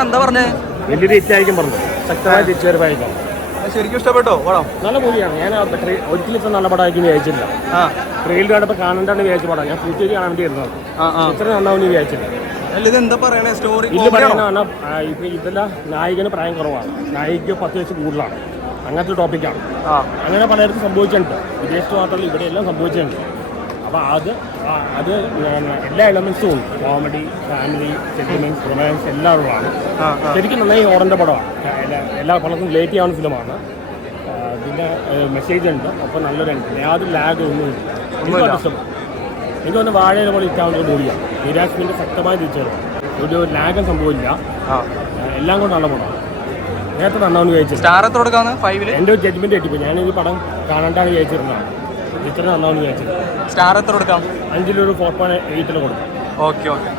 എന്താ പറഞ്ഞേ? വലിയൊരു ഹിറ്റായിരിക്കും പറഞ്ഞു ശക്തമായ തിരിച്ചുവരവായിരിക്കും ശരിക്കും ഇഷ്ടപ്പെട്ടോ? പടം നല്ല മൂവിയാണ്. ഞാൻ ഒരിക്കലും ഇത്ര നല്ല പടമായിരിക്കും വിചാരിച്ചില്ല ആ. ട്രെയിലർ കണ്ടപ്പോൾ കാണണ്ടാണ് വിചാരിച്ച പടം. ഞാൻ ഫുറ്റേജ് കാണാൻ വേണ്ടി ഇരുന്നത് ആ ആ. ഇത്ര നന്നാവും വിചാരിച്ചില്ല ഇതിൽ പറഞ്ഞാൽ ഇപ്പം നായികന് പ്രായം കുറവാണ്. നായിക പത്ത് വയസ്സ് കൂടുതലാണ്. അങ്ങനത്തെ ടോപ്പിക്കാണ് അങ്ങനെ പലയിടത്തും സംഭവിച്ചിട്ടുണ്ട്. വിദേശത്ത് മാത്രമല്ല ഇവിടെ എല്ലാം സംഭവിച്ചിട്ടുണ്ട്. അപ്പോൾ അത് അത് എല്ലാ എലമെൻസും ഉണ്ട്. കോമഡി ഫാമിലി സെന്റിമെന്റ്സ് റൊമാൻസ് എല്ലാം ഉള്ളതാണ് ശരിക്കും നന്നായി ഓടേണ്ട പടമാണ്. എല്ലാ പടത്തും പലർക്കും ലേറ്റ് ചെയ്യാവുന്ന ഫിലിമാണ്. പിന്നെ മെസ്സേജ് ഉണ്ട്. അപ്പോൾ നല്ലൊരു ഉണ്ട് യാതൊരു ലാഗ് ഒന്നുമില്ല. എനിക്ക് തോന്നുന്നു പോലെ ഇറ്റാവുന്ന ഒരു മൂവിയാണ് നിരാശ്മിന്റെ ശക്തമായ തിരിച്ചറിവ് ഒരു ലാഗം സംഭവമില്ല. എല്ലാം കൊണ്ട് നല്ല പോകണം നേരത്തെ നന്നാവുന്ന ഫൈവിൽ? എന്റെ ഒരു ജഡ്ജ്മെന്റ് കിട്ടിപ്പോ ഞാൻ ഈ പടം കാണണ്ടാണ് വിചാരിച്ചിരുന്നതാണ് ഇത്ര നന്നാവുന്ന കഴിച്ചത് സ്റ്റാർ എത്ര കൊടുക്കാം? അഞ്ചിലൊരു ഫോർ പോയിന്റ് എയ്റ്റിൽ കൊടുക്കാം. Okay okay.